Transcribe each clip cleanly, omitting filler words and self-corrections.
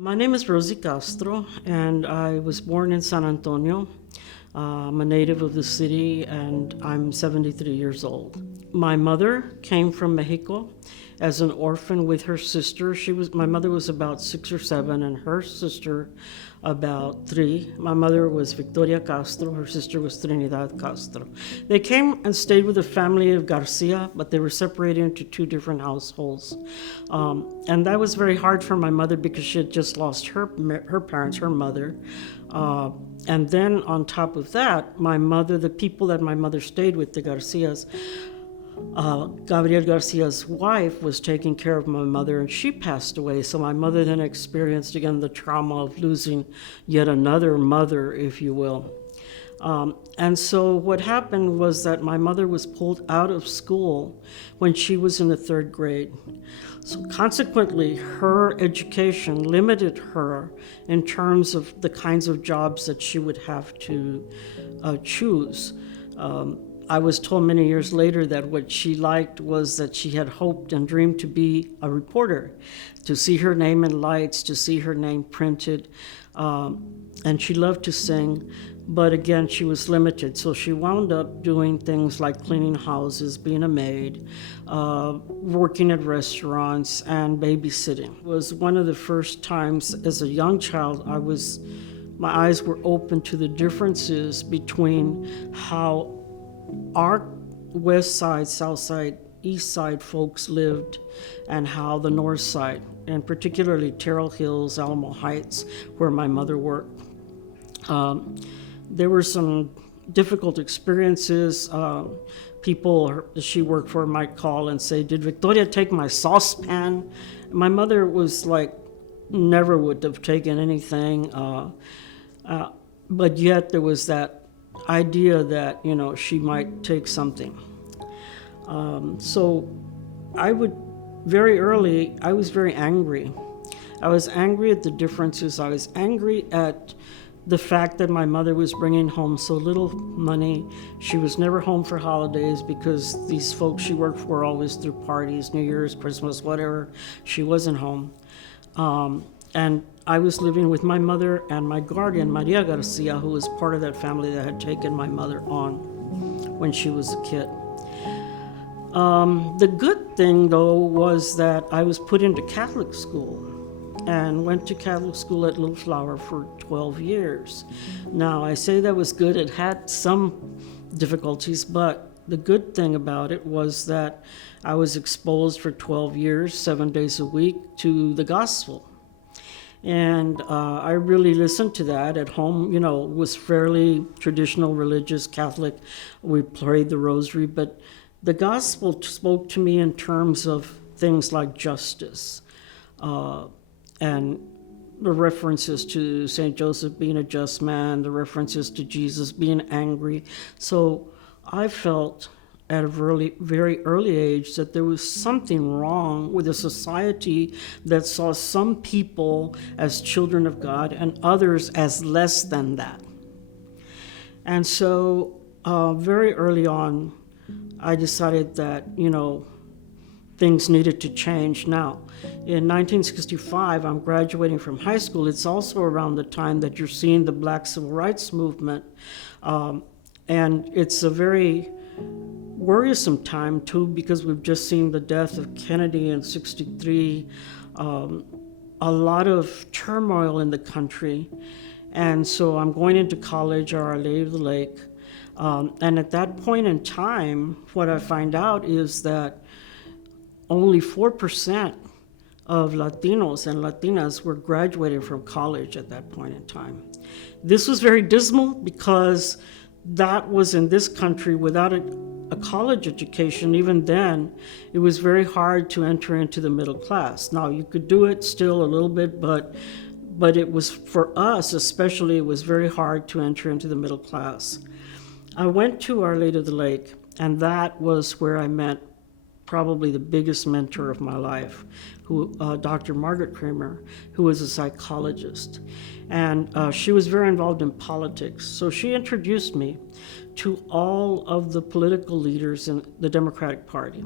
My name is Rosie Castro, and I was born in San Antonio. I'm a native of the city, and I'm 73 years old. My mother came from Mexico as an orphan with her sister. My mother was about 6 or 7, and her sister about 3. My mother was Victoria Castro. Her sister was Trinidad Castro. They came and stayed with the family of Garcia, but they were separated into 2 different households. And that was very hard for my mother because she had just lost her parents, her mother. And then on top of that, my mother, the people that my mother stayed with, the Garcias, Gabriel Garcia's wife was taking care of my mother, and she passed away. So my mother then experienced again the trauma of losing yet another mother, if you will. And so what happened was that my mother was pulled out of school when she was in the 3rd grade. So consequently, her education limited her in terms of the kinds of jobs that she would have to choose. I was told many years later that what she liked was that she had hoped and dreamed to be a reporter, to see her name in lights, to see her name printed, and she loved to sing, but again, she was limited. So she wound up doing things like cleaning houses, being a maid, working at restaurants, and babysitting. It was one of the first times as a young child my eyes were open to the differences between how our west side, south side, east side folks lived and how the north side, and particularly Terrell Hills, Alamo Heights, where my mother worked. There were some difficult experiences. People she worked for might call and say, "Did Victoria take my saucepan?" My mother was like, never would have taken anything, but yet there was that idea that, she might take something. So I was very angry. I was angry at the differences. I was angry at the fact that my mother was bringing home so little money. She was never home for holidays because these folks she worked for always threw parties, New Year's, Christmas, whatever. She wasn't home. And I was living with my mother and my guardian, Maria Garcia, who was part of that family that had taken my mother on when she was a kid. The good thing, though, was that I was put into Catholic school and went to Catholic school at Little Flower for 12 years. Now, I say that was good. It had some difficulties, but the good thing about it was that I was exposed for 12 years, 7 days a week, to the gospel. And I really listened to that at home. It was fairly traditional, religious, Catholic. We prayed the rosary, but the gospel spoke to me in terms of things like justice and the references to St. Joseph being a just man, the references to Jesus being angry. So I felt at a very early age that there was something wrong with a society that saw some people as children of God and others as less than that. And so very early on, I decided that, things needed to change. Now, in 1965, I'm graduating from high school. It's also around the time that you're seeing the Black Civil Rights Movement. And it's a very worrisome time too, because we've just seen the death of Kennedy in '63, a lot of turmoil in the country. And so I'm going into college at Our Lady of the Lake. And at that point in time, what I find out is that only 4% of Latinos and Latinas were graduating from college at that point in time. This was very dismal because that was in this country without a college education. Even then, it was very hard to enter into the middle class. Now, you could do it still a little bit, but it was, for us especially, it was very hard to enter into the middle class. I went to Our Lady of the Lake, and that was where I met probably the biggest mentor of my life, Dr. Margaret Kramer, who was a psychologist. And she was very involved in politics. So she introduced me to all of the political leaders in the Democratic Party.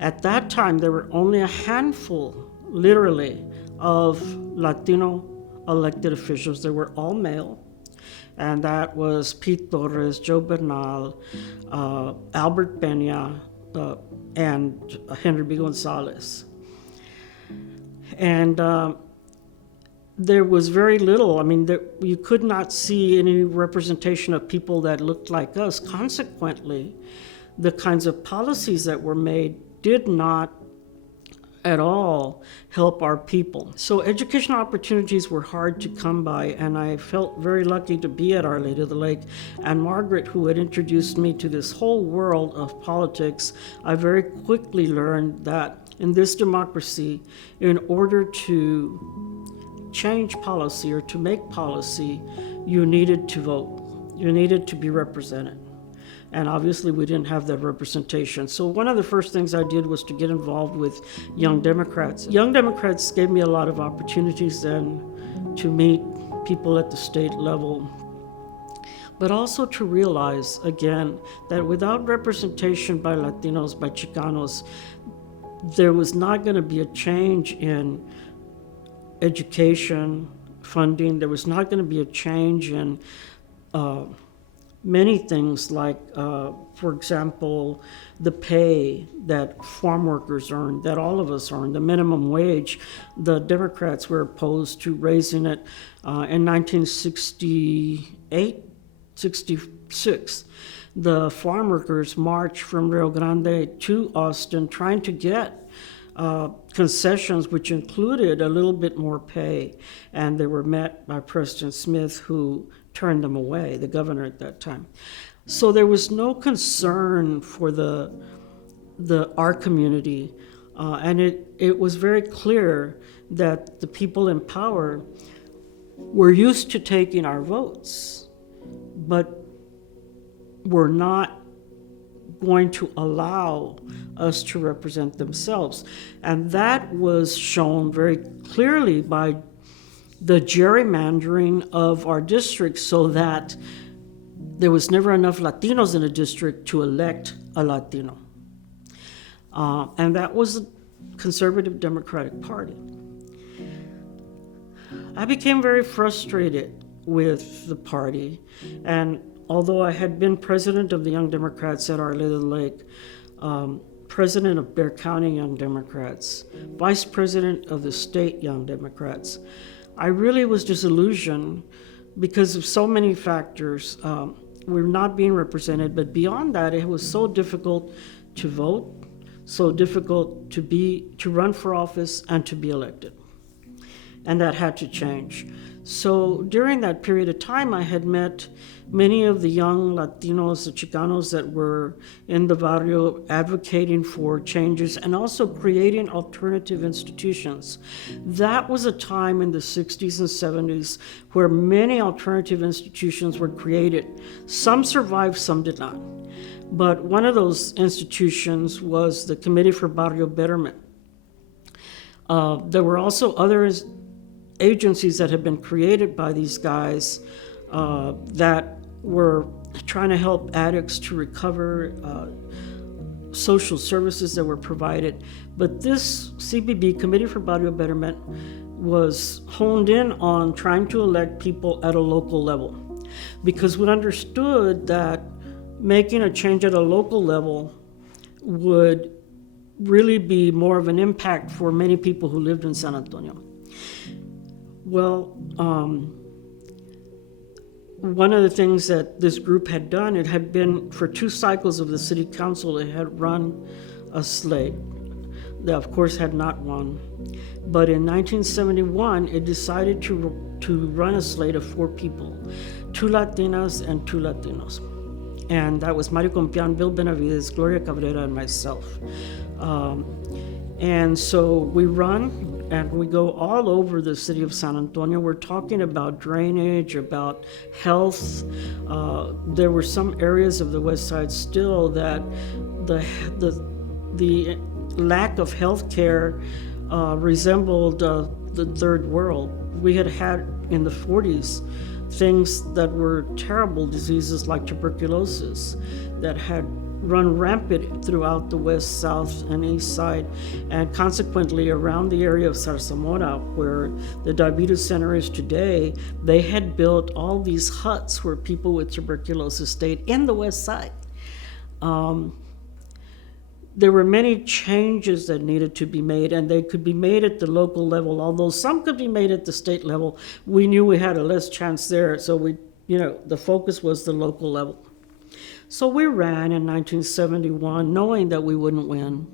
At that time, there were only a handful, literally, of Latino elected officials. They were all male, and that was Pete Torres, Joe Bernal, Albert Peña, and Henry B. Gonzalez. And there was very little. I mean, you could not see any representation of people that looked like us. Consequently, the kinds of policies that were made did not at all help our people. So educational opportunities were hard to come by, and I felt very lucky to be at Our Lady of the Lake. And Margaret, who had introduced me to this whole world of politics, I very quickly learned that in this democracy, in order to change policy or to make policy, you needed to vote. You needed to be represented. And obviously we didn't have that representation. So one of the first things I did was to get involved with Young Democrats. Young Democrats gave me a lot of opportunities then to meet people at the state level, but also to realize, again, that without representation by Latinos, by Chicanos, there was not going to be a change in education funding. There was not going to be a change in many things like, for example, the pay that farm workers earn, that all of us earn, the minimum wage. The Democrats were opposed to raising it in 1968, 66. The farm workers marched from Rio Grande to Austin trying to get concessions, which included a little bit more pay, and they were met by President Smith, who turned them away, the governor at that time. So there was no concern for our community, and it was very clear that the people in power were used to taking our votes, but were not going to allow us to represent themselves. And that was shown very clearly by the gerrymandering of our district, so that there was never enough Latinos in a district to elect a Latino. And that was the Conservative Democratic Party. I became very frustrated with the party, and although I had been president of the Young Democrats at Our Lady of the Lake, president of Bexar County Young Democrats, vice president of the state Young Democrats, I really was disillusioned because of so many factors. We were not being represented, but beyond that, it was so difficult to vote, so difficult to run for office and to be elected. And that had to change. So during that period of time, I had met many of the young Latinos, the Chicanos that were in the barrio advocating for changes and also creating alternative institutions. That was a time in the 60s and 70s where many alternative institutions were created. Some survived, some did not. But one of those institutions was the Committee for Barrio Betterment. There were also other agencies that had been created by these guys that were trying to help addicts to recover, social services that were provided. But this CBB, Committee for Barrio Betterment, was honed in on trying to elect people at a local level, because we understood that making a change at a local level would really be more of an impact for many people who lived in San Antonio. Well, one of the things that this group had done, it had been for 2 cycles of the city council, it had run a slate that of course had not won. But in 1971, it decided to run a slate of 4 people, 2 Latinas and 2 Latinos. And that was Mario Compián, Bill Benavides, Gloria Cabrera, and myself. And so we run, and we go all over the city of San Antonio. We're talking about drainage, about health. There were some areas of the West Side still that the lack of health care resembled the third world. We had in the 40s things that were terrible diseases like tuberculosis that had run rampant throughout the west, south, and east side, and consequently around the area of Zarzamora, where the diabetes center is today. They had built all these huts where people with tuberculosis stayed in the west side. There were many changes that needed to be made, and they could be made at the local level, although some could be made at the state level. We knew we had a less chance there, so the focus was the local level. So we ran in 1971, knowing that we wouldn't win,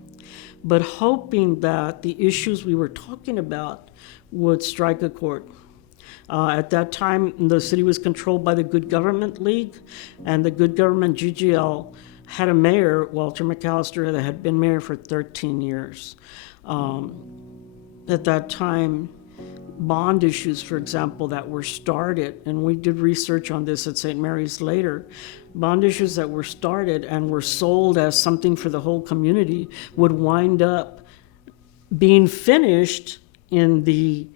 but hoping that the issues we were talking about would strike a chord. At that time, the city was controlled by the Good Government League, and the Good Government GGL had a mayor, Walter McAllister, that had been mayor for 13 years. At that time, bond issues, for example, that were started, and we did research on this at St. Mary's later, bond issues that were started and were sold as something for the whole community would wind up being finished in the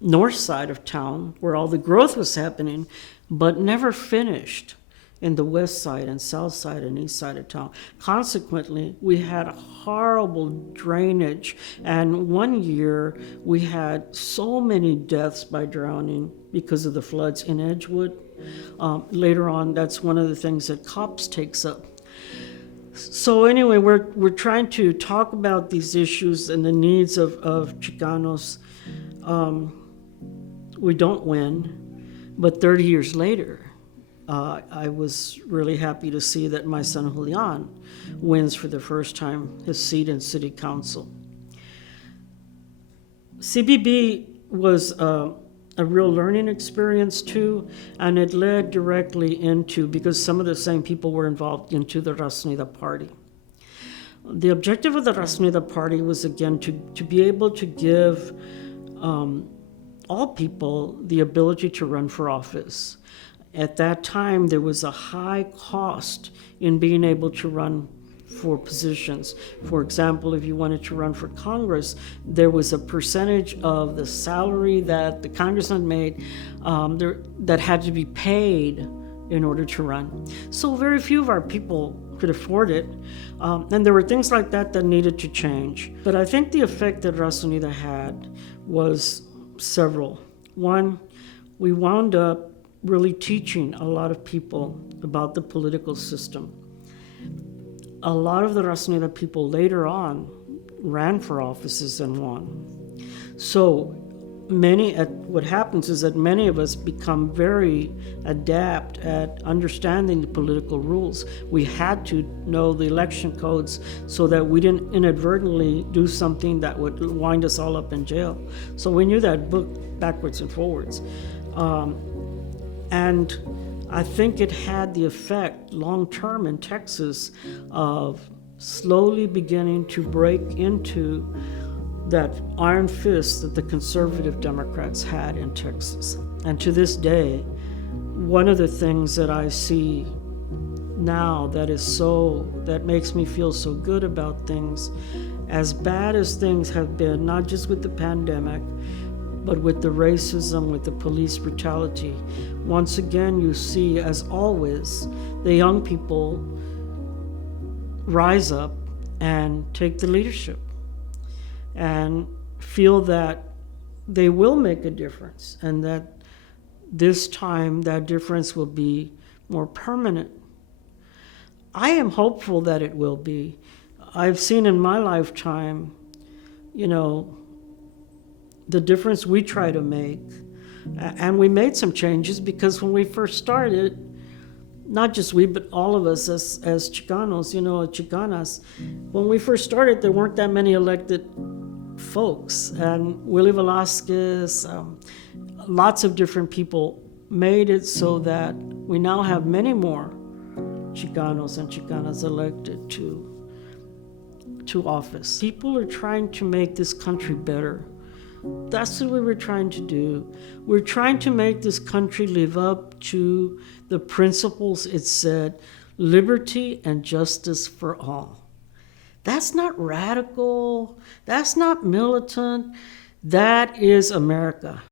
north side of town, where all the growth was happening, but never finished in the west side and south side and east side of town. Consequently, we had horrible drainage, and one year we had so many deaths by drowning because of the floods in Edgewood. Later on, that's one of the things that COPS takes up. So anyway, we're trying to talk about these issues and the needs of Chicanos. We don't win, but 30 years later, I was really happy to see that my son Julian wins for the first time his seat in city council. CBB was a real learning experience too, and it led directly into, because some of the same people were involved, into the Raza Unida Party. The objective of the Raza Unida Party was, again, to be able to give all people the ability to run for office. At that time, there was a high cost in being able to run for positions. For example, if you wanted to run for Congress, there was a percentage of the salary that the congressman made that had to be paid in order to run. So very few of our people could afford it. And there were things like that that needed to change. But I think the effect that Raza Unida had was several. One, we wound up really teaching a lot of people about the political system. A lot of the Raza Unida people later on ran for offices and won. So what happens is that many of us become very adept at understanding the political rules. We had to know the election codes so that we didn't inadvertently do something that would wind us all up in jail. So we knew that book backwards and forwards. And I think it had the effect long-term in Texas of slowly beginning to break into that iron fist that the conservative Democrats had in Texas. And to this day, one of the things that I see now that makes me feel so good about things, as bad as things have been, not just with the pandemic, but with the racism, with the police brutality, once again you see, as always, the young people rise up and take the leadership and feel that they will make a difference, and that this time that difference will be more permanent. I am hopeful that it will be. I've seen in my lifetime, the difference we try to make. And we made some changes, because when we first started, not just we, but all of us as Chicanos, Chicanas, when we first started, there weren't that many elected folks. And Willie Velasquez, lots of different people made it so that we now have many more Chicanos and Chicanas elected to office. People are trying to make this country better. That's what we were trying to do. We're trying to make this country live up to the principles it said, liberty and justice for all. That's not radical. That's not militant. That is America.